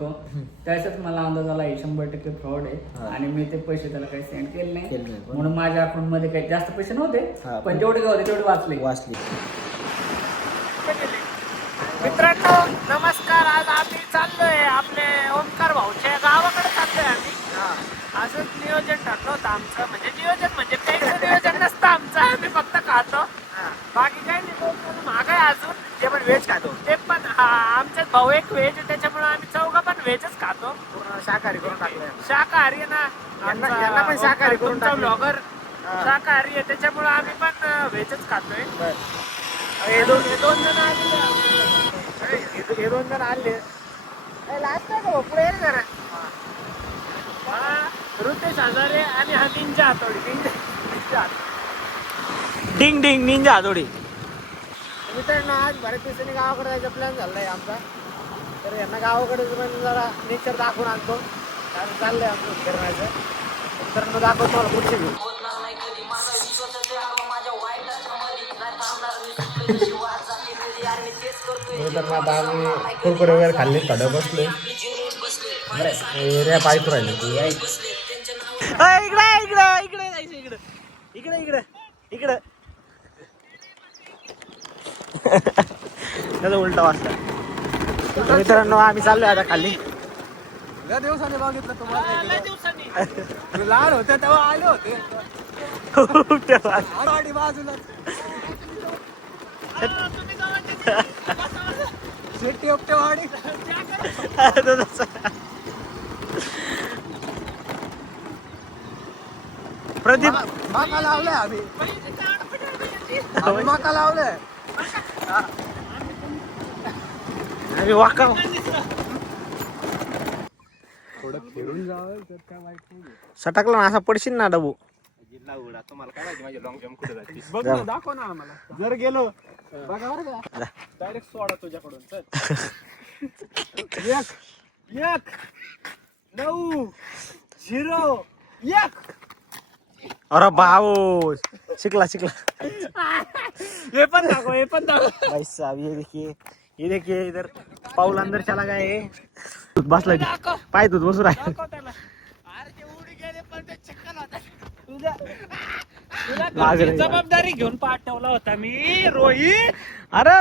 त्याच्यात मला अंदाज आला 100% फ्रॉड आहे आणि मी ते पैसे त्याला काही सेंड केले नाही म्हणून माझ्या अकाउंट मध्ये काही जास्त पैसे नव्हते पण जेवढे होते तेवढे वाचले. मित्रांनो नमस्कार. आज आम्ही चाललोय आपले ओमकार भाऊच्या गावाकडे चाललोय आम्ही. असंच नियोजन ठरलं होतं आमचं. नियोजन म्हणजे काही नियोजन नसतं आमचं. आम्ही फक्त खातो बाकी काही नाही. महागाय अजून जे पण व्हेज खातो ते पण आमच्याच भाऊ एक व्हेज आहे त्याच्यामुळे आम्ही चौघं पण व्हेजच खातो. शाकाहारी करून टाकलं. शाकाहारी ना यांना पण शाकाहारी करून टाकलं. ब्लॉगर शाकाहारी आहे त्याच्यामुळे आम्ही पण व्हेजच खातोय. हे दोन जण आले. लास्ट आहे का पुढे जरा ऋतेश हजारे आणि हा निंजा हातोडी. डिंग डिंग निंजा हातोडी. मित्रांनो आज बऱ्याच दिवसांनी गावाकडे जायचा प्लॅन झालाय आमचा. तर यांना गावाकडे पण जरा नेचर दाखवून आणतो. कारण चाललंय आमचं फिरण्याचं. मित्रांनो दाखवतो मला पुढचे घेऊ. आता आम्ही कुरकुरे वगैरे खाल्ले थोड्या बसले रे पायत राहिले. इकडे त्याचा उलटा वाजता. मित्रांनो आम्ही चाललोय आता खाली. दिवसाने बघितलं तुम्हाला लहान होते तेव्हा आले होते बाजूला प्रदीप माका लावलंय आम्ही माका लावलंय आम्ही वाका थोडं फिरून जावं तर काय वाईट नाही. सटकला ना असा पडशील ना डबू. जिल्हा उघडा तुम्हाला काय माहिती माझी लॉंग जम्प कुठे जाते. बघ ना दाखव ना आम्हाला. जर गेलो बघा बरं का डायरेक्ट सोडा तुझ्याकडून चल. 1 9 0 1. अरे भाऊ शिकला हे पण दाखव भाई साहब ये देखिए इधर पाऊल अंदर चला गया है. बसला पाय दूध बसू राहील. जबाबदारी घेऊन पाठवला होता मी. रोहित अरे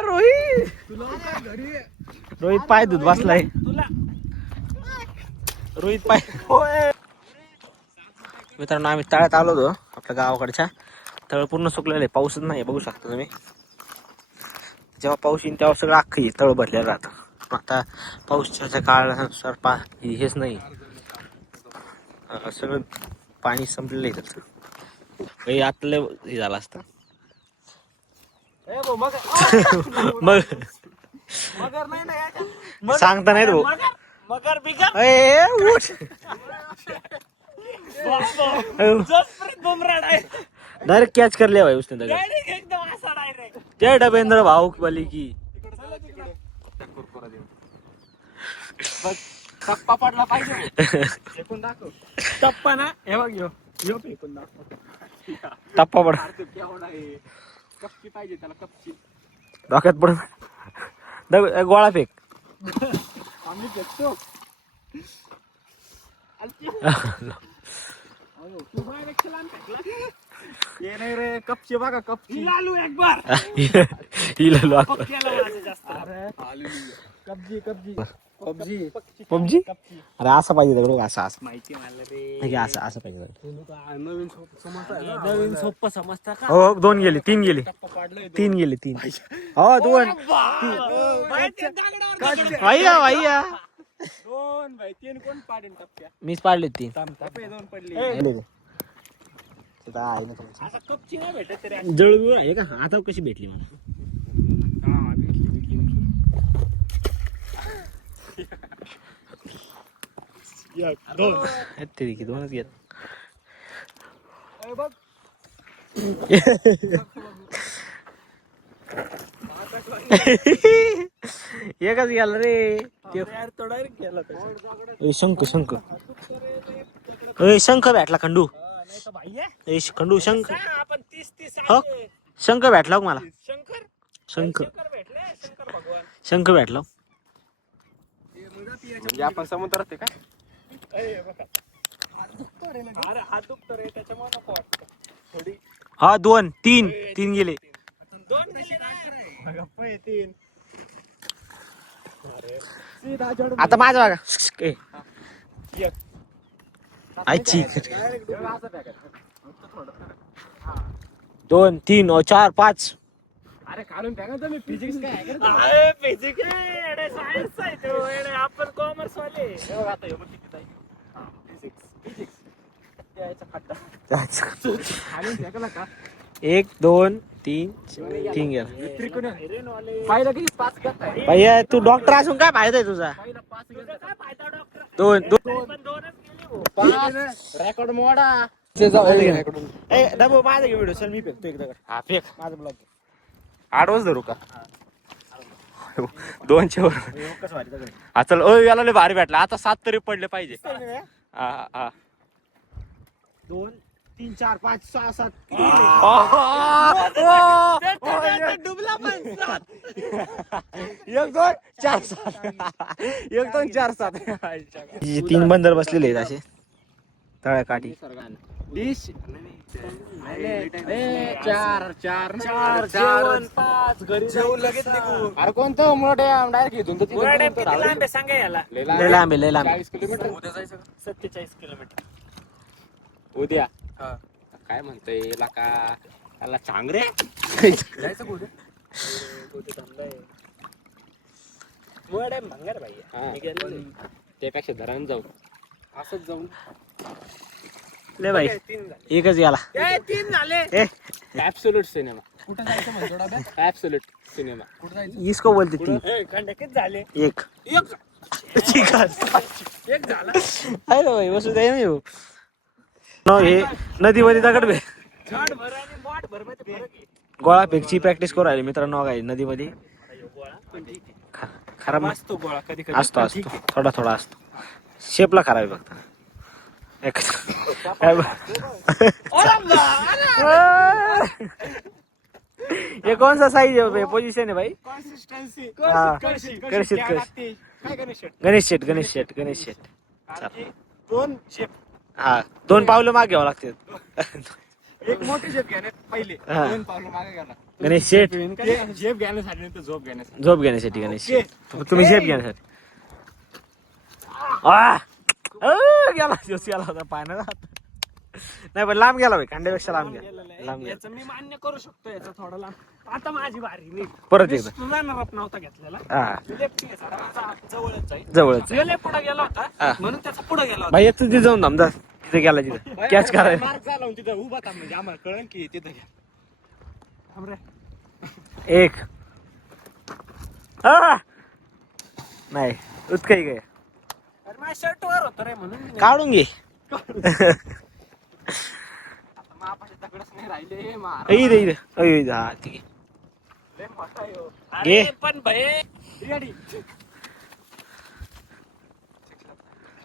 रोहित पाय दूध बसलाय. रोहित पाय. मित्रांनो आम्ही तळ्यात आलो होतो आपल्या गावाकडच्या. तळ पूर्ण सुकलेलं आहे. पाऊसच नाही बघू शकता तुम्ही. जेव्हा पाऊस येईल तेव्हा सगळं अख्खं तळ भरलेलं राहतं. आता पाऊसच्या काळानुसार हेच नाही सगळं पाणी संपलेलं आहे त्याचं. काही आतलं हे झालं असतं मग सांगता नाही भाऊ. मगर बिगर बुमराड आहे. डायरेक्ट कॅच कर लिया भाई उसने दगड. एकदम असा डायरेक्ट. जय डबेंद्र भाऊ वाली की. टप्पा पडला पाहिजे. फेकून दाखव टप्पा ना. हे बघ यो फेकून दाखव. टप्पा पड कपची पाहिजे त्याला. कपची डोक्यात पड. गोळा फेक. आम्ही फेकतो. ये नाही रे कपची बघा कपची. लालू एक बार हिला पबजी. अरे असं पाहिजे दगड. असं माहिती मला रे. असं पाहिजे. नवीन सोप्प समजता का. हो 2 गेले 3 गेले 3 गेले 3. हो 2. भैया 2 भाई 3 कोण पाडेल टप्प्या. मीच पाडले 3. टप्पे 2 पडले. आता कपची नाही भेटत तरी. जळू आहे का आता कशी भेटली मला. हा भेटली. तरी की 2च घेत. बघ एकच गेला रे. तो डायरेक्ट गेला. शंख भेटला खंडू. खंडू शंख. आपण 30 हो शंख भेटला मला. शंकर शंख भेटले. शंकर भगवान शंख भेटला. म्हणजे आपण समुद्रात आहे का? अरे हात दुखतो रे त्याच्यामुळे नको वाटतं थोडी. हा 2 3 गेले. 2 गेले ना. 3. आता माझं बघा ए. आईची 2 3 4 5. अरे काढून टाका तुम्ही फिजिक्स काय आहे का? अरे फिजिक्स आहे सायन्स आहे तो येडे, आपण कॉमर्स वाले. हे बघ आता हे बघ किती जाईल. फिजिक्स द्यायचा खड्डा. खालून फेकला का? 1 2 3 3 गेला. आयरन वाले. पाहिलं किती पास करताय? भैया तू डॉक्टर असून काय फायदा आहे तुझा? पहिला पास तुझा काय फायदा डॉक्टर? 2 पण 2च गेली भाऊ. रेकॉर्ड मोडा. ए डबो माझा व्हिडिओ चल मी फेकतो एकदा. हा फेक. माझा ब्लॉग 8 वाज धरू का? 2च्या वर. कसं वाटतं सगळं? हा चल ओ याला लय भारी भेटला. आता 7 तरी पडले पाहिजे. हा 2 3 4 5 6 7 डुबला पण 1 2 4 7 1 2 4 7. 3 बंदर बसलेले आहेत असे तळ्या काठी. डिश 4 जेवण 5 घरी लगेच निघू. अरे कोणतं मोठे डायरेक्ट इथून तर तिथून किती तर राहू दे. लांब आहे सांगा याला. लय लांब आहे लय लांब आहे. 40 किलोमीटर उद्या जायचं का? 47 किलोमीटर. उद्या काय म्हणतोय लाका त्याला चांगरे जायचं कुठे? मोडे मंगर भाई. त्यापेक्षा धरण जाऊ असंच जाऊन लय भाई एकच गेला. 3 झाले. ए ऍब्सोल्यूट सिनेमा. कुठं जायचं म्हणतो डब्यात? Absolute cinema. कुठं जायचं? इसको बोलते 3 खंड किती झाले? 1 एक झाला. आहे ना भाई बसू दे ना येऊ. हे नदीमध्ये दगड बे झाड भर आणि मोठ भर मध्ये फरक आहे. गोळा फेकची प्रॅक्टिस करू राहिले मित्रांनो. काय नदीमध्ये गोळा पण ठीक आहे. खराब असतो गोळा कधी कधी. असतो थोडा थोडा असतो. शेपला खराब आहे फक्त. काय ये कौन सा साइज है पोजीशन है भाई? कन्सिस्टन्सी. हाँ, कळशीत कळशीत. काय गणेश शेट? गणेश शेट आमची 2 शेप. हा 2 पावलं मागे घ्यावं लागतात. एक मोठी झेप घ्या पहिले. हा. 2 पावलं मागे गेला. गणेश शेट झेप घेण्यासाठी नंतर झोप घेण्यासाठी. झोप घेण्यासाठी गणेश शेट. तुम्ही झेप घेण्यासाठी. गेला जोस गेला होता पाण्यात. नाही पण लांब गेला भाई खांड्यापेक्षा लांब गेला. लांब गेला याचं मी मान्य करू शकतो याचा थोडा लांब. आता माझी बारी नाही. परत एकदा. तुझा नरप नव्हता घेतलेला. हा लेफ्ट घ्यायचा. माझा जवळच जाईल. जवळच गेले पुढे गेला होता हा. म्हणून त्याचा पुढे गेला होता. भाई तू तिथे जाऊन थांबदा तिथे गेला तिथे कॅच करायला. मार्क झाला होता तिथं उभा थांब म्हणजे आम्हाला कळलं की तिथं घ्या. थांब रे. 1 नाही उतकाई काय अरे माझ्या शर्ट वर होतं रे म्हणून मी काढून घे. आता मापाशी दगडच नाही राहिले मार. इथे हा ठीक आहे. लय मोठा आहे हो. अरे घे. पण भाई रेडी.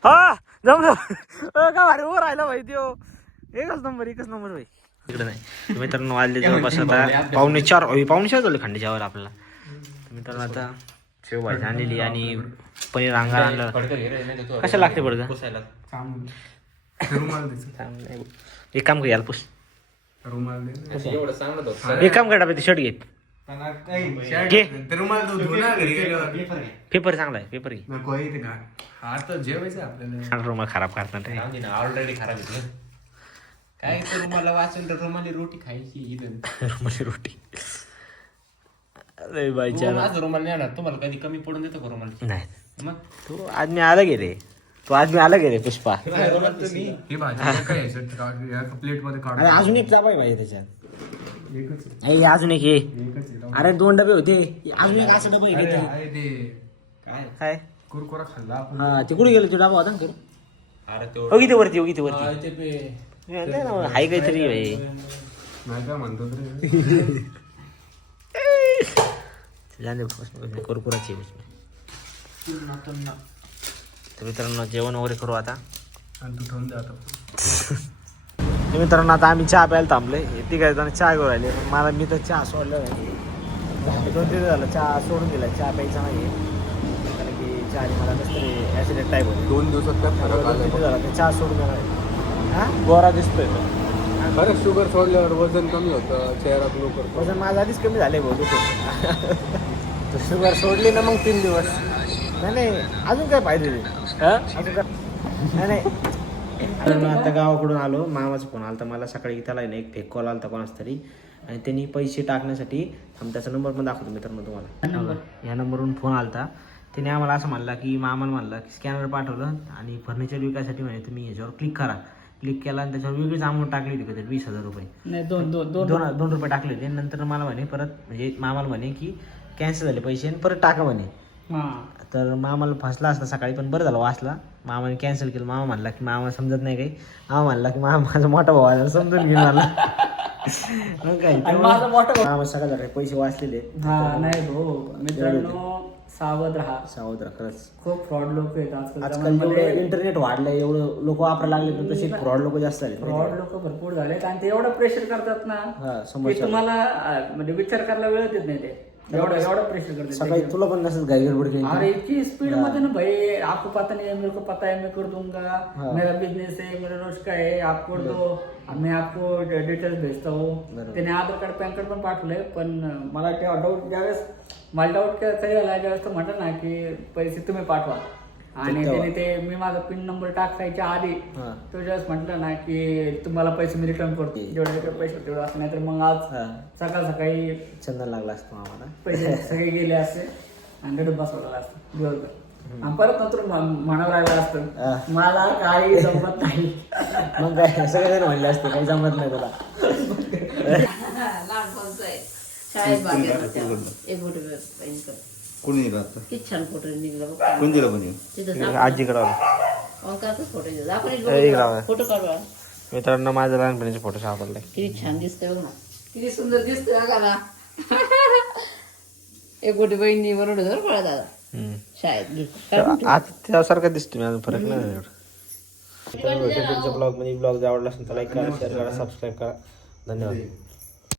हा जमलं. का भारी उभं राहिला भाई त्यो. एकच नंबर भाई. इकडे नाही मित्रांनो वाजले जवळपास आता 4:45 झाले खंडीच्यावर आपल्याला. मित्रांनो आता शेव भाजी आणलेली आणि पनीर अंगार आणलं. कशा लागते पडतं? एक काम कर याला पुस. एक काम कर डबे शर्ट घे. पेपर चांगला आहे पेपर घे. सांग रुमाल खराब करतात रे. ऑलरेडी खराब आहे. काय तर रुमाला वाचून तर रुमाली रोटी खायची. रुमाली रोटी. अरे बाई माझं रुमाल नाही आणत. तुम्हाला कधी कमी पडून देतो का रुमाल? नाही मग तू आदमी आला गे रे. तू आदमी आला गे रे पुष्पा. अरे अजून एक चाप आहे भाई त्याच्यात. अजून एक हे. अरे 2 डबे होते अजून एक असं डबा आहे. काय कुरकुरा खाल्ला आपण. हा ते कुठे गेलो तो डबा होता ना. अरे तो इथे वरती हाय काहीतरी भाई. नाही काय म्हणतो कुरकुराची. तर मित्रांनो जेवण वगैरे करू आता. तर मित्रांनो आता आम्ही चहा प्यायला थांबलोय. ती काय जण चहा घेऊन राहिले. मला मी तर चहा सोडलं नाही. 2-3 झालं चहा सोडून दिला. चहा प्यायचा नाही कारण की याच्या आधी मला कसं तरी ॲक्सिडेंट टाईप होते 2 दिवसात काय फरक आला झाला ते चहा सोडून देणार हां गोरा दिसतोय खरंच शुगर सोडल्यावर वजन कमी होतं चेहरा ग्लो करतो वजन माझं आधीच कमी झाले भाऊ दुखून तर शुगर सोडली ना मग 3 दिवस नाही अजून काय फायदे अजून काय नाही आता गावाकडून आलो मामाचा फोन आला तर मला सकाळी त्याला ना एक फेक कॉल आला होता कोणाच तरी आणि त्यांनी पैसे टाकण्यासाठी त्याचा नंबर पण दाखवतो मित्रांनो तुम्हाला ह्या नंबरवरून फोन आला होता त्याने आम्हाला असं म्हणला की मामाला म्हणला की स्कॅनर पाठवलं आणि फर्निचर विकायसाठी म्हणे तुम्ही ह्याच्यावर क्लिक करा क्लिक केला आणि त्याच्यावर वेगळीच अमाऊंट टाकली होती कधी 20,000 रुपये नाही दोन दोन रुपये टाकले होते नंतर मला म्हणे परत म्हणजे मामाला म्हणे की कॅन्सल झाले पैसे आणि परत टाका म्हणे तर मामाला फसला असता सकाळी पण बरं झालं वाचला मामाने कॅन्सल केलं मामा म्हणला की मामा समजत नाही काही मामा म्हणला की मामा माझा मोठा भाऊ आला समजून घे मला मग काय माझा मोठा मामा सकाळी काही पैसे वाचलेले हा नाही भाऊ मित्रांनो सावध राहा खरंच खूप फ्रॉड लोक आहेत आजकाल जेवढं इंटरनेट वाढलंय एवढं लोक वापरायला लागले तर तसे फ्रॉड लोक जास्त झाले फ्रॉड लोक भरपूर झालेत आणि ते एवढं प्रेशर करतात ना समोर की तुम्हाला म्हणजे विचार करायला वेळ देत नाही ते एवढं प्रेशर करतात सकाळी तुला पण नसेल गाई गडबड केली अरे इतकी स्पीड मध्ये ना भाई आपको पता नहीं है मेरे को पता है मैं कर दूंगा मेरा बिजनेस है मेरा रोज का है आप कर दो मैं आपको डिटेल्स भेजता हूँ त्याने आधार कार्ड पॅन कार्ड पण पाठवलंय पण मला तेव्हा डाऊट ज्यावेळेस मला डाऊट कधी झाला ज्यावेळेस तो म्हटलं ना की पैसे तुम्ही पाठवा आणि त्याने ते मी माझा पिन नंबर टाकायच्या आधी तो ज्यावेळेस म्हटलं ना की तुम्हाला पैसे मी रिटर्न करतो जेवढे पैसे तेवढं असं नाही तर मग आज सकाळी चंदन लागला असतो आम्हाला पैसे सगळे गेले असते आणि गडून बसवलेला असतं दिवसभर आणि परत नंतर म्हणावं लागलं असतं मला काही जमत नाही मग काय सगळे जण म्हणले असते काही जमत नाही तुला कोणी राहतं किती छान फोटो निघला बघ कोण दिलं कोणी तिथं आजीकडे ओंकारचाच फोटो आपण फोटो काढवा मित्रांनो माझ्या लहानपणीचे फोटो सापडले किती छान दिसतोय बघ ना किती सुंदर दिसतोय बघा ना एक मोठी बहिणी बरोबर धर पळा दादा शाळेत घे आता त्यासारखं दिसतो मी अजून फरक नाही एवढं ब्लॉग मध्ये ब्लॉग आवडला असेल तर लाईक करा शेअर करा सबस्क्राईब करा धन्यवाद